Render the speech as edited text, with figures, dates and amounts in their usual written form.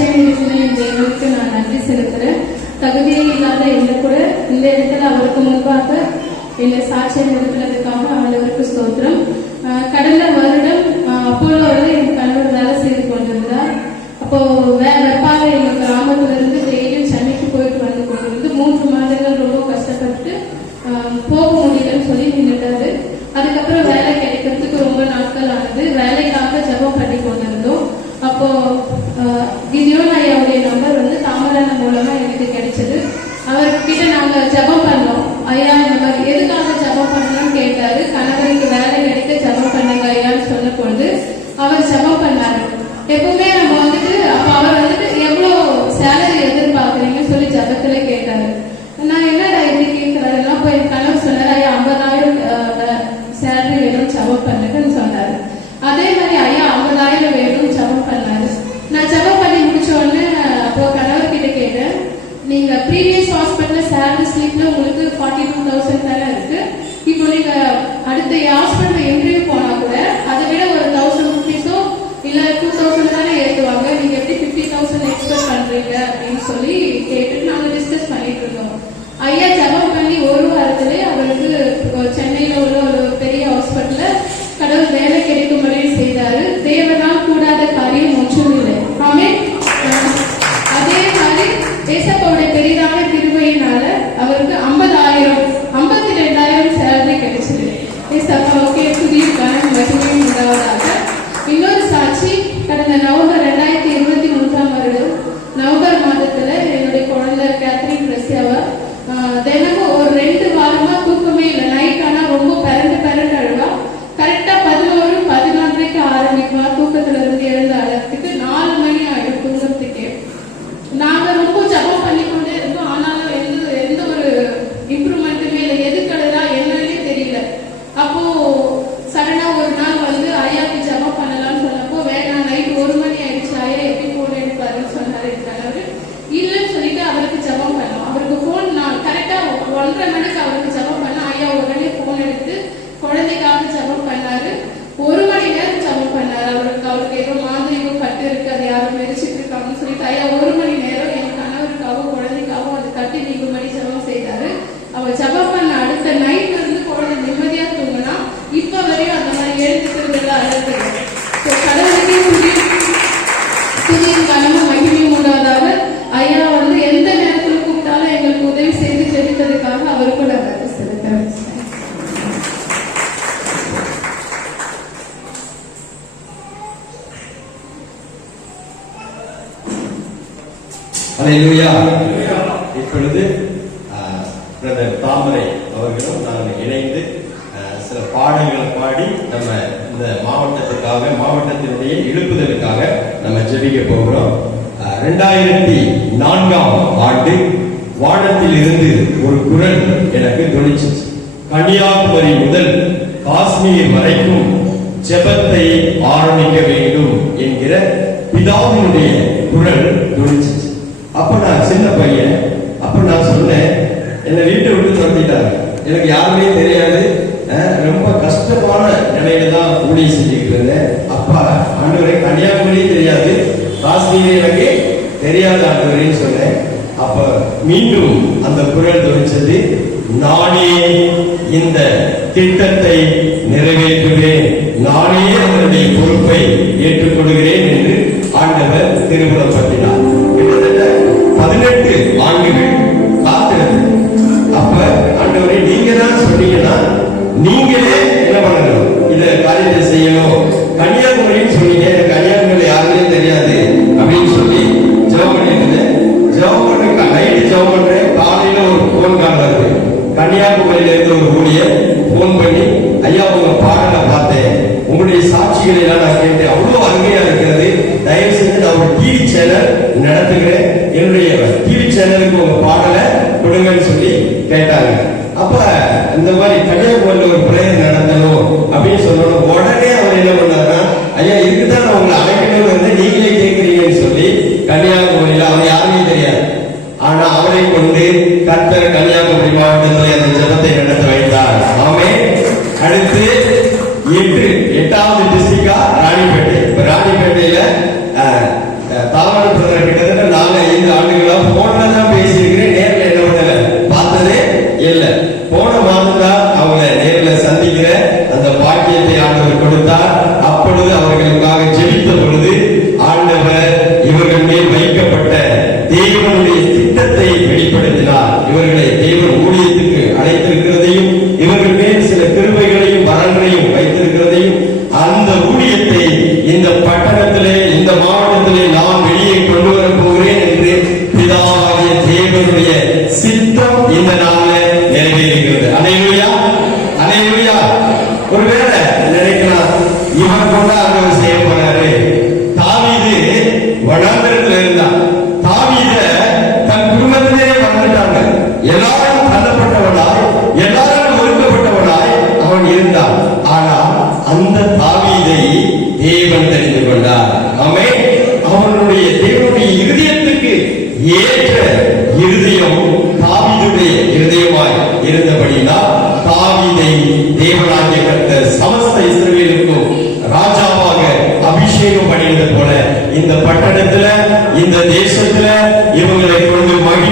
சாட்சியாக இருக்கிற என் தேவனுக்கு நான் நன்றி செலுத்துறேன். தகுதியே இல்லாத என்ன கூட இந்த இடத்துல அவருக்கு முன்பாக என்னை சாட்சியாக நிறுத்தினதுக்காக ஆண்டவருக்கு ஸ்தோத்திரம். கடந்த வருடம் அப்போலோவில் என் கணவர் வேலை செய்து கொண்டிருந்தார். அப்போ வெப்பால எங்க கிராமத்துல இருந்து டெய்லியும் சென்னைக்கு போயிட்டு வந்து கொண்டிருந்து 3 மாதங்கள் ரொம்ப கஷ்டப்பட்டு போக முடியலன்னு சொல்லி நின்றுட்டாரு. அதுக்கப்புறம் வேலை கிடைக்கிறதுக்கு ரொம்ப நாட்கள் ஆனது. வேலைக்காக ஜெபம் பண்ணி கொண்டிருந்தோம். அப்போ கிதியோன் ஐயாவுடைய நம்பர் வந்து தாமரான மூலமா எனக்கு கிடைச்சது. அவர்கிட்ட நாங்க ஜெபம் பண்ணோம். ஐயா இந்த மாதிரி எதுக்காக ஜெபம் பண்ணலாம்னு கேட்டாரு. கணவருக்கு வேலை கிடைக்க ஜெபம் பண்ணுங்க ஐயான்னு சொன்ன பொழுது அவர் ஜெபம் பண்ணாரு. எப்பவுமே நம்ம வந்துட்டு அப்ப அவர் வந்துட்டு எவ்வளவு சேலரி எதிர்பார்க்கறீங்கன்னு சொல்லி ஜபத்துல கேட்டாரு. நான் என்னடா இப்படி கேட்கிறாருன்னா போய் என் கணவர் சொன்னாரு, ஐயா 50,000 சேலரி வேணும் ஜபம் பண்ணுன்னு சொன்னாரு. அதே மாதிரி ஐயா 50,000 வேணும் ஜபம் பண்ணாரு. நான் ஜபம் பண்ணி முடிச்ச உடனே அப்போ கணவர் கிட்ட கேட்டேன், நீங்க ப்ரீவியஸ் ஹாஸ்பிட்டல்ல சேலரி ஸ்லிப்ல உங்களுக்கு 42,000 தானே இருக்கு. இப்போ நீங்க அடுத்த ஹாஸ்பிட்டல் இன்டர்வியூ போனா கூட அதை விட ஒரு 1,000 rupees இல்ல 2,000 தானே ஏற்றுவாங்க, நீங்க எப்படி 50,000 எக்ஸ்பெக்ட் பண்றீங்க அப்படின்னு சொல்லி கேட்டு நாங்க டிஸ்கஸ் பண்ணிட்டு இருக்கோம். ஐயா ஜபம் பண்ணி ஒரு வாரத்திலே அவருக்கு சென்னையில உள்ள ஒரு பெரிய ஹாஸ்பிட்டல்ல கடவுள் வேலை கிடைக்கும்படி செய்தாரு. தேவனால் கூடாத காரியம் ஒன்றும் இல்லை. ஆமென். அதே மாதிரி ஏசப்பாவுடைய பெரிதான கிருபையினால அவருக்கு 50,000 52,000 சேலரி கிடைச்சது. ஏசப்பாவுக்கு புதிய கணம் மகிமை உண்டாவதாக. இன்னொரு சாட்சி, கடந்த நவம்பர் 2023 வருடம் நவம்பர் மாதத்துல என்னுடைய குழந்தை கேத்ரின் ரஷ்யாவா தினமும் ஒரு 2 வாரமா தூக்கமே இல்லை. நைட் ஆனா ரொம்ப பரண்டு அழுவா. கரெக்டா 11-14 ஆரம்பிக்குவா. தூக்கத்துல இருந்து எழுந்து அழறதுக்கு 4 மணி ஆயிடும் தூங்கறதுக்கே. நாங்க ரொம்ப ஜபம் பண்ணிக்கொண்டே இருக்கோம். ஆனாலும் எந்த ஒரு இம்ப்ரூவ்மெண்ட்டுமே இல்லை. எது கலரா என்னன்னே தெரியல. அப்போ சடனா ஒரு நாள் வந்து ஐயாவுக்கு ஜபம் பண்ணலாம்னு சொன்னப்போ வேணாம், நைட் 1 மணி ஆயிடுச்சு, ஐயா எப்படி போன் எடுப்பாருன்னு சொன்னாரு. கணவர் இல்லைன்னு சொல்லிட்டு அவருக்கு ஜபம் பண்ணோம். அவருக்கு போன் நான் கரெக்டா 1:30 மணிக்கு அவருக்கு ஜபம் பண்ண ஐயா உடனே போன் எடுத்து குழந்தைக்காக ஜபம் பண்ணாரு. 1 மணி நேரம் ஜபம் பண்ணாரு. அவருக்கு ஏதோ மாந்திரிகம் கட்டு இருக்கு, அது யாரும் மெரிச்சிட்டு இருக்காங்கன்னு சொல்லிட்டு ஐயா 1 மணி நேரம் என் கணவருக்காகவும் குழந்தைக்காகவும் அது கட்டி நீங்கும்படி ஜபம் செய்தாரு. அவர் ஜபம் பண்ண அடுத்த நைட்ல இருந்து குழந்தை நிம்மதியா தூங்கினா இப்ப வரையும் அந்த மாதிரி எழுந்துக்கிறதுல அழகு. கடவுளுக்கே புதிய கனமும் மகிமையும் உண்டாவதாக. ஐயா வந்து எந்த நேரத்தில் கூப்பிட்டாலும் எங்களுக்கு உதவி செய்து ஜெபித்ததுக்காக அவருக்கு நன்றி செலுத்துறேன். அல்லேலூயா. இப்பொழுது பிரதர் தாமரை அவர்களும் நாங்கள் இணைந்து சில பாடல்களை பாடி நம்ம இந்த மாவட்டத்துக்காக, மாவட்டத்தினுடைய எழுப்புதலுக்காக நம்ம ஜெபிக்க போகிறோம். 2004ஆம் ஆண்டு வானத்தில் இருந்து ஒரு குரல் எனக்கு துணிச்சு. கன்னியாகுமரி முதல் காஷ்மீர் வரைக்கும் ஜெபத்தை ஆரம்பிக்க வேண்டும் என்கிற பிதாவினுடைய குரல் துணிச்சு. அப்ப நான் சின்ன பையன். அப்ப நான் சொன்னேன், என்னை வீட்டை விட்டு துரத்திட்டாங்க. எனக்கு யாருமே தெரியாது. ரொம்ப கஷ்டமான நிலையில தான் ஊழியம் செஞ்சுட்டு இருந்தேன். அப்பா ஆண்டவரே, கன்னியாகுமரி தெரியாது, காஷ்மீர் எனக்கு தெரியாத ஆண்டவரேன்னு சொன்னேன். அப்ப மீண்டும் அந்த குரல் துணிச்சது, நானே இந்த திட்டத்தை நிறைவேற்றுவேன், நானே அதனுடைய பொறுப்பை ஏற்றுக்கொள்கிறேன் என்று ஆண்டவர் திருமணப்படுத்தினார். கிட்டத்தட்ட 18 ஆண்டுகள் காத்திருந்தேன். அப்ப ஆண்டவரே, நீங்க தான் சொன்னீங்கன்னா நீங்களே என்ன பண்ணணும், இத காரியத்தை செய்யணும். கன்னியாகுமரின்னு சொன்னீங்க, கன்னியாகுமரி யாருமே தெரியாது அப்படின்னு சொல்லி ஜெபம் பண்ணிட்டு ஜெபம் பண்ண நைட்டு ஜெபம் பண்றேன். காலையில ஒரு போன் கால் வருது. கன்னியாகுமரியில இருந்து ஒரு ஊழியர் போன் பண்ணி, ஐயா உங்க பாடலை பார்த்தேன், உங்களுடைய சாட்சிகளை எல்லாம் நான் கேட்டேன், அவ்வளவு அருமையா இருக்கிறது, தயவு செஞ்சு நான் ஒரு டிவி சேனல் நடத்துகிறேன், என்னுடைய டிவி சேனலுக்கு உங்க பாடலை கொடுங்கன்னு சொல்லி கேட்டாங்க. அப்ப இந்த மாதிரி கன்னியாகுமரியில ஒரு பிரேயர் நடத்தணும் அப்படின்னு சொல்லணும். உடனே அவர் என்ன பண்ணாருன்னா, ஐயா இதுக்குதான் நான் உங்களை அழைக்கணும்னு வந்து நீங்களே கேட்கிறீங்கன்னு சொல்லி கன்னியாகுமரியில அவர் யாருமே தெரியாது. ஆனா அவரை கொண்டு கர்த்தர் கன்னியாகுமரி மாவட்டத்தில் அந்த ஜெபத்தை நடத்த வைத்தார். ஆமென். அடுத்து 8வது டிஸ்ட்ரிக்டா ராணிப்பேட்டை. இப்ப ராணிப்பேட்டையில தாமரை பிரதர் கிட்டத்தட்ட நாங்க 5 ஆண்டுகளா போன்ல தான் பேசியிருக்கிறேன். நேர்ல என்ன பண்ணல, பார்த்ததே இல்லை. போன மாதம் தான் அவங்களை நேர்ல சந்திக்கிற அந்த பாக்கியத்தை ஆண்டவர் கொடுத்தார். அப்பொழுது அவர்களுக்காக ஜெபித்த பொழுது ஆண்டவர் இவர்கள் மேல் வைக்கப்பட்ட தேவனுடைய திட்டத்தை வெளிப்படுத்தினார். இவர்களை தேவன் ஊழியத்துக்கு அழைத்திருக்கிறதையும், இவர்கள் மேல் சில கிருபைகளையும் வரங்களையும் வைத்திருக்கிறதையும், அந்த ஊழியத்தை இந்த பட்டணத்திலே, இந்த மாவட்டத்திலே நான் வெளியே கொண்டு வர போகிறேன் என்று பிதாவாகிய தேவனுடைய சித்தம் இந்த நாளில் நிறைவேறுகிறது. அல்லேலூயா, அல்லேலூயா. ஒருவேளை நினைக்கலாம், இவன் கொண்டு ஆண்டவர் செய்ய போறாரு. தாவீது வனாந்தரத்தில் இருந்தான். தாவீத தன் குடும்பத்திலே வந்துட்டாங்க. எல்லாரும் தள்ளப்பட்டவனாய், எல்லாரும் ஒதுக்கப்பட்டவனாய் அவன் இருந்தான். ஆனால் அந்த தாவீதை தேவன் தெரிந்து கொண்டார். ஆமென். அவனுடைய தேவனுடைய இருதயத்துக்கு ஏற்ற இருதயம் தாவீதுடைய இருதயமாய் இருந்தபடினால் தாவீதை தேவனாகிய கர்த்தர் சமஸ்த இஸ்ரவேலுக்கும் ராஜாவாக அபிஷேகம் பண்ணினது போல இந்த பட்டணத்துல, இந்த தேசத்துல இவங்களை கொண்டு மகிழ்ச்சி